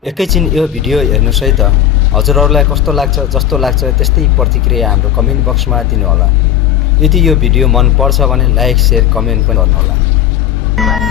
एकैछिन यो भिडियो हेर्नुहोस् है त। हजुरहरूलाई कस्तो लाग्छ जस्तो लाग्छ त्यस्तै प्रतिक्रिया हाम्रो कमेन्ट बक्समा दिनुहोला। यदि यो भिडियो मन पर्छ भने लाइक, शेयर, कमेन्ट पनि गर्नुहोला।